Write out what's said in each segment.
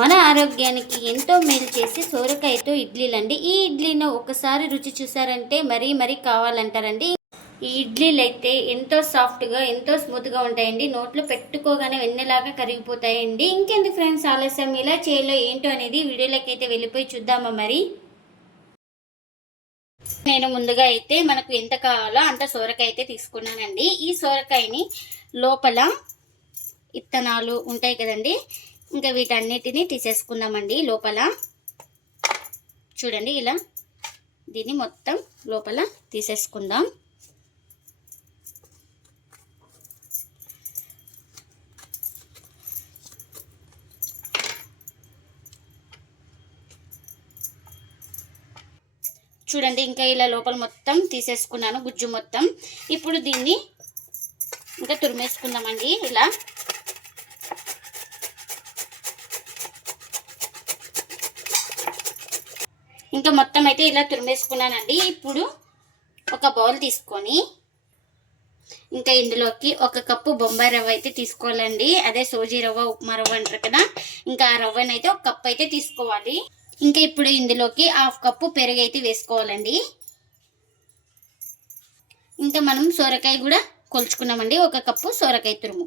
మన ఆరోగ్యానికి ఎంతో మేలు చేసి సోరకాయతో ఇడ్లీలండి. ఈ ఇడ్లీని ఒకసారి రుచి చూసారంటే మరీ మరీ కావాలంటారండి. ఈ ఇడ్లీలు అయితే ఎంతో సాఫ్ట్గా ఎంతో స్మూత్గా ఉంటాయండి. నోట్లో పెట్టుకోగానే వెన్నెలాగా కరిగిపోతాయండి. ఇంకెందుకు ఫ్రెండ్స్ ఆలస్యం ఇలా చేయాలో ఏంటో అనేది వీడియోలోకైతే అయితే వెళ్ళిపోయి చూద్దామా మరి? నేను ముందుగా అయితే మనకు ఎంత కావాలో అంత సోరకాయ అయితే తీసుకున్నానండి. ఈ సోరకాయని లోపల ఇత్తనాలు ఉంటాయి కదండి. ఇంకా వీటన్నిటిని తీసేసుకుందామండి లోపల. చూడండి ఇలా దీన్ని మొత్తం లోపల తీసేసుకుందాం. చూడండి ఇంకా ఇలా లోపల మొత్తం తీసేసుకున్నాను గుజ్జు మొత్తం. ఇప్పుడు దీన్ని ఇంకా తురిమేసుకుందామండి ఇలా. ఇంకా మొత్తం అయితే ఇలా తురిమేసుకున్నానండి. ఇప్పుడు ఒక బౌల్ తీసుకొని ఇంకా ఇందులోకి ఒక కప్పు బొంబాయి రవ్వ అయితే తీసుకోవాలండి. అదే సోజీ రవ్వ ఉప్మా రవ్వ అంటారు కదా. ఇంకా ఆ రవ్వనైతే ఒక కప్ అయితే తీసుకోవాలి. ఇంకా ఇప్పుడు ఇందులోకి హాఫ్ కప్పు పెరుగు అయితే వేసుకోవాలండి. ఇంకా మనం సొరకాయ కూడా కొలుచుకున్నామండి. ఒక కప్పు సొరకాయ తురుము.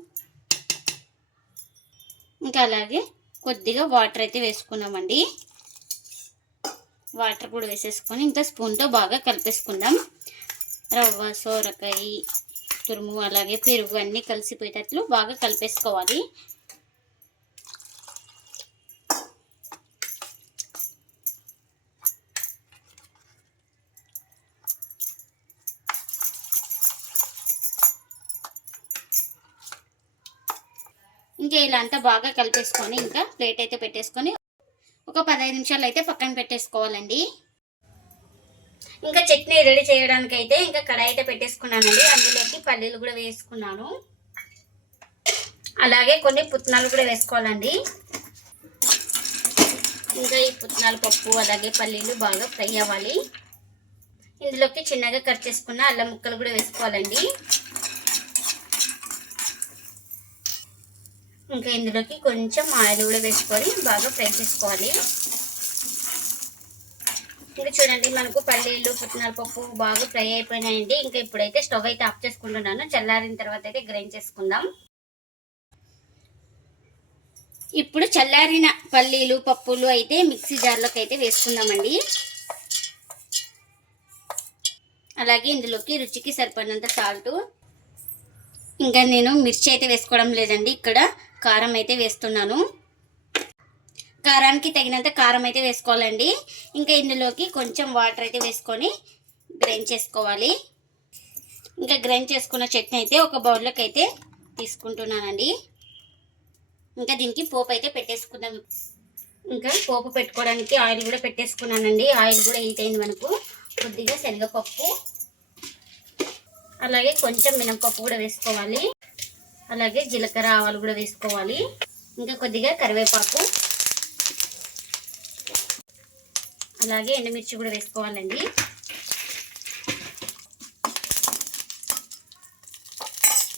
ఇంకా అలాగే కొద్దిగా వాటర్ అయితే వేసుకున్నామండి. వాటర్ కూడా వేసేసుకొని ఇంకా స్పూన్తో బాగా కలిపేసుకుందాం. రవ్వ సోరకాయ తురుము అలాగే పెరుగు అన్నీ కలిసిపోయేటట్లు బాగా కలిపేసుకోవాలి. ఇంకా ఇలా అంతా బాగా కలిపేసుకొని ఇంకా ప్లేట్ అయితే పెట్టేసుకొని ఒక పదహైదు నిమిషాలు అయితే పక్కన పెట్టేసుకోవాలండి. ఇంకా చట్నీ రెడీ చేయడానికి అయితే ఇంకా కడాయి అయితే పెట్టేసుకున్నానండి. అందులోకి పల్లీలు కూడా వేసుకున్నాను. అలాగే కొన్ని పుట్నాలు కూడా వేసుకోవాలండి. ఇంకా ఈ పుట్నాల పప్పు అలాగే పల్లీలు బాగా ఫ్రై అవ్వాలి. ఇందులోకి చిన్నగా కట్ చేసుకున్న అల్లం ముక్కలు కూడా వేసుకోవాలండి. ఇంకా ఇందులోకి కొంచెం ఆయిల్ కూడా వేసుకొని బాగా ఫ్రై చేసుకోవాలి. ఇంకా చూడండి మనకు పల్లీలు పుట్నాల పప్పు బాగా ఫ్రై అయిపోయినాయండి. ఇంకా ఇప్పుడైతే స్టవ్ అయితే ఆఫ్ చేసుకుంటున్నాను. చల్లారిన తర్వాత అయితే గ్రైండ్ చేసుకుందాం. ఇప్పుడు చల్లారిన పల్లీలు పప్పులు అయితే మిక్సీ జార్లోకి అయితే వేసుకుందామండి. అలాగే ఇందులోకి రుచికి సరిపడినంత సాల్ట్. ఇంకా నేను మిర్చి అయితే వేసుకోవడం లేదండి. ఇక్కడ కారం అయితే వేస్తున్నాను. కారానికి తగినంత కారం అయితే వేసుకోవాలండి. ఇంకా ఇందులోకి కొంచెం వాటర్ అయితే వేసుకొని గ్రైండ్ చేసుకోవాలి. ఇంకా గ్రైండ్ చేసుకున్న చట్నీ అయితే ఒక బౌల్లోకి అయితే తీసుకుంటున్నానండి. ఇంకా దీనికి పోపు అయితే పెట్టేసుకుందాం. ఇంకా పోపు పెట్టుకోవడానికి ఆయిల్ కూడా పెట్టేసుకున్నానండి. ఆయిల్ కూడా హీట్ అయింది మనకు. కొద్దిగా శనగపప్పు. అలాగే కొంచెం మినపప్పు కూడా వేసుకోవాలి. అలాగే జీలకర్ర ఆవాలు కూడా వేసుకోవాలి. ఇంకా కొద్దిగా కరివేపాకు. అలాగే ఎండుమిర్చి కూడా వేసుకోవాలండి.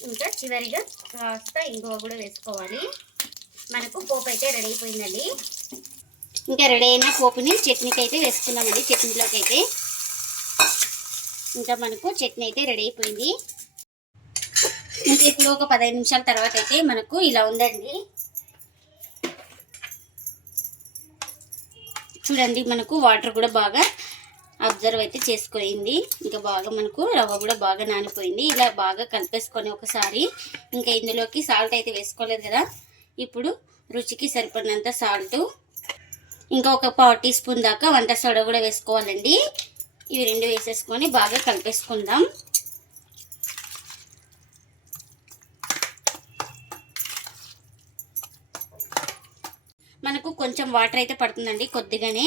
ఇంకా చివరిగా కాస్త ఇంగువ కూడా వేసుకోవాలి. మనకు పోపు అయితే రెడీ అయిపోయిందండి. ఇంకా రెడీ అయిన పోపుని చట్నీకి అయితే వేసుకున్నామండి చట్నీలోకి అయితే. ఇంకా మనకు చట్నీ అయితే రెడీ అయిపోయింది. ఇప్పుడు ఒక పదహైదు నిమిషాల తర్వాత అయితే మనకు ఇలా ఉందండి. చూడండి మనకు వాటర్ కూడా బాగా అబ్జర్వ్ అయితే చేసుకోయింది ఇంకా బాగా మనకు రవ్వ కూడా బాగా నానిపోయింది. ఇలా బాగా కలిపేసుకొని ఒకసారి ఇంకా ఇందులోకి సాల్ట్ అయితే వేసుకోలేదు కదా. ఇప్పుడు రుచికి సరిపడినంత సాల్ట్ ఇంకా ఒక పావు టీ స్పూన్ దాకా వంట సోడా కూడా వేసుకోవాలండి. ఇవి రెండు వేసేసుకొని బాగా కలిపేసుకుందాం మనకు కొంచెం వాటర్ అయితే పడుతుందండి కొద్దిగానే.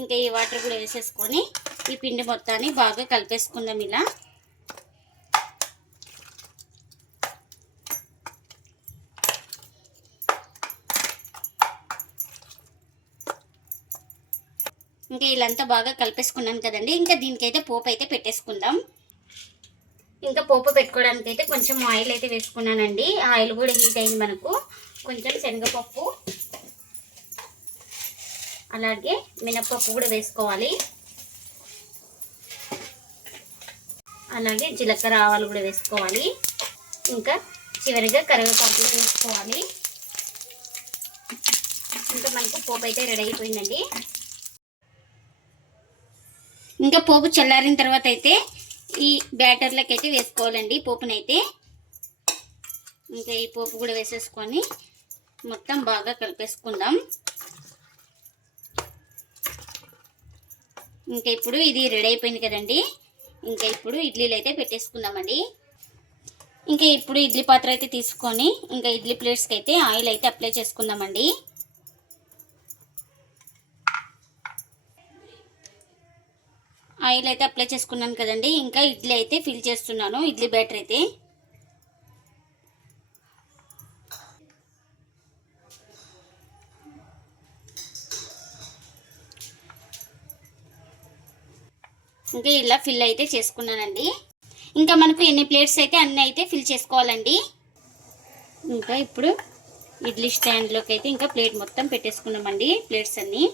ఇంకా ఈ వాటర్ కూడా వేసేసుకొని ఈ పిండి మొత్తాన్ని బాగా కలిపేసుకుందాం ఇలా. ఇంకా ఇలాంతా బాగా కలిపేసుకున్నాం కదండి. ఇంకా దీనికైతే పోపు అయితే పెట్టేసుకుందాం. ఇంకా పోపు పెట్టుకోవడానికి అయితే కొంచెం ఆయిల్ అయితే వేసుకున్నానండి. ఆయిల్ కూడా హీట్ అయింది మనకు. కొంచెం శనగపప్పు అలాగే మినప్పప్పు కూడా వేసుకోవాలి. అలాగే జీలకర్ర ఆవాలు కూడా వేసుకోవాలి. ఇంకా చివరిగా కరివేపాకు వేసుకోవాలి. ఇంకా మనకు పోపు అయితే రెడీ అయిపోయిందండి. ఇంకా పోపు చల్లారిన తర్వాత అయితే ఈ బ్యాటర్లకైతే అయితే వేసుకోవాలండి పోపునైతే. ఇంకా ఈ పోపు కూడా వేసేసుకొని మొత్తం బాగా కలిపేసుకుందాం. ఇంకా ఇప్పుడు ఇది రెడీ అయిపోయింది కదండి. ఇంకా ఇప్పుడు ఇడ్లీలు అయితే పెట్టేసుకుందామండి. ఇంకా ఇప్పుడు ఇడ్లీ పాత్ర అయితే తీసుకొని ఇంకా ఇడ్లీ ప్లేట్స్కి అయితే ఆయిల్ అయితే అప్లై చేసుకుందామండి. ఆయిల్ అయితే అప్లై చేసుకున్నాను కదండి. ఇంకా ఇడ్లీ అయితే ఫిల్ చేస్తున్నాను. ఇడ్లీ బ్యాటర్ అయితే. ఇంకా ఇలా ఫిల్ అయితే చేసుకున్నానండి. ఇంకా మనకు ఎన్ని ప్లేట్స్ అయితే అన్నీ అయితే ఫిల్ చేసుకోవాలండి. ఇంకా ఇప్పుడు ఇడ్లీ స్టాండ్లోకి అయితే ఇంకా ప్లేట్ మొత్తం పెట్టేసుకున్నామండి ప్లేట్స్ అన్నీ.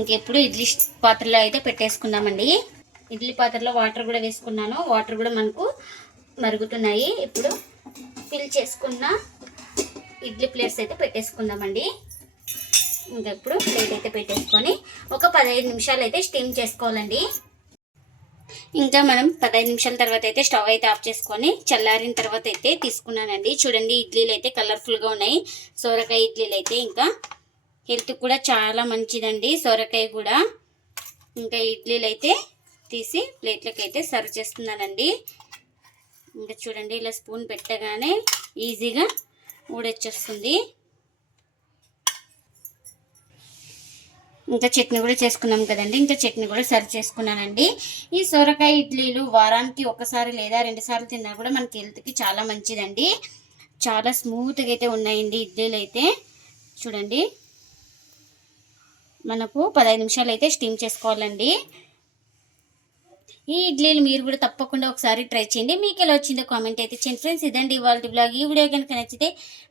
ఇంకెప్పుడు ఇడ్లీ పాత్రలో అయితే పెట్టేసుకుందామండి. ఇడ్లీ పాత్రలో వాటర్ కూడా వేసుకున్నాను. వాటర్ కూడా మనకు మరుగుతున్నాయి. ఇప్పుడు ఫిల్ చేసుకున్న ఇడ్లీ ప్లేట్స్ అయితే పెట్టేసుకుందామండి. ఇంకా ఇప్పుడు ప్లేట్ అయితే పెట్టేసుకొని ఒక పదహైదు నిమిషాలు అయితే స్టీమ్ చేసుకోవాలండి. ఇంకా మనం పదహైదు నిమిషాల తర్వాత అయితే స్టవ్ అయితే ఆఫ్ చేసుకొని చల్లారిన తర్వాత అయితే తీసుకున్నానండి. చూడండి ఇడ్లీలు అయితే కలర్ఫుల్గా ఉన్నాయి. సోరకాయ ఇడ్లీలు అయితే ఇంకా హెల్త్ కూడా చాలా మంచిదండి. సొరకాయ కూడా ఇంకా ఇడ్లీలు అయితే తీసి ప్లేట్లోకి అయితే సర్వ్ చేస్తున్నానండి. ఇంకా చూడండి ఇలా స్పూన్ పెట్టగానే ఈజీగా ఊడొచ్చేస్తుంది. ఇంకా చట్నీ కూడా చేసుకున్నాం కదండి. ఇంకా చట్నీ కూడా సర్వ్ చేసుకున్నానండి. ఈ సొరకాయ ఇడ్లీలు వారానికి ఒకసారి లేదా రెండుసార్లు తిన్నా కూడా మనకి హెల్త్కి చాలా మంచిదండి. చాలా స్మూత్గా అయితే ఉన్నాయండి ఇడ్లీలు అయితే. చూడండి. మనకు పదహైదు నిమిషాలు అయితే స్టీమ్ చేసుకోవాలండి. ఈ ఇడ్లీలు మీరు కూడా తప్పకుండా ఒకసారి ట్రై చేయండి. మీకు ఎలా వచ్చిందో కామెంట్ అయితే చేయండి. ఫ్రెండ్స్ ఇదండి ఇవాళ బ్లాగ్ ఈ వీడియో కనుక నచ్చితే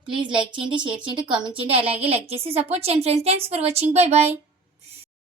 ప్లీజ్ లైక్ చేయండి షేర్ చేయండి కామెంట్ చేయండి. అలాగే లైక్ చేసి సపోర్ట్ చేయండి friends. Thanks for watching. Bye bye.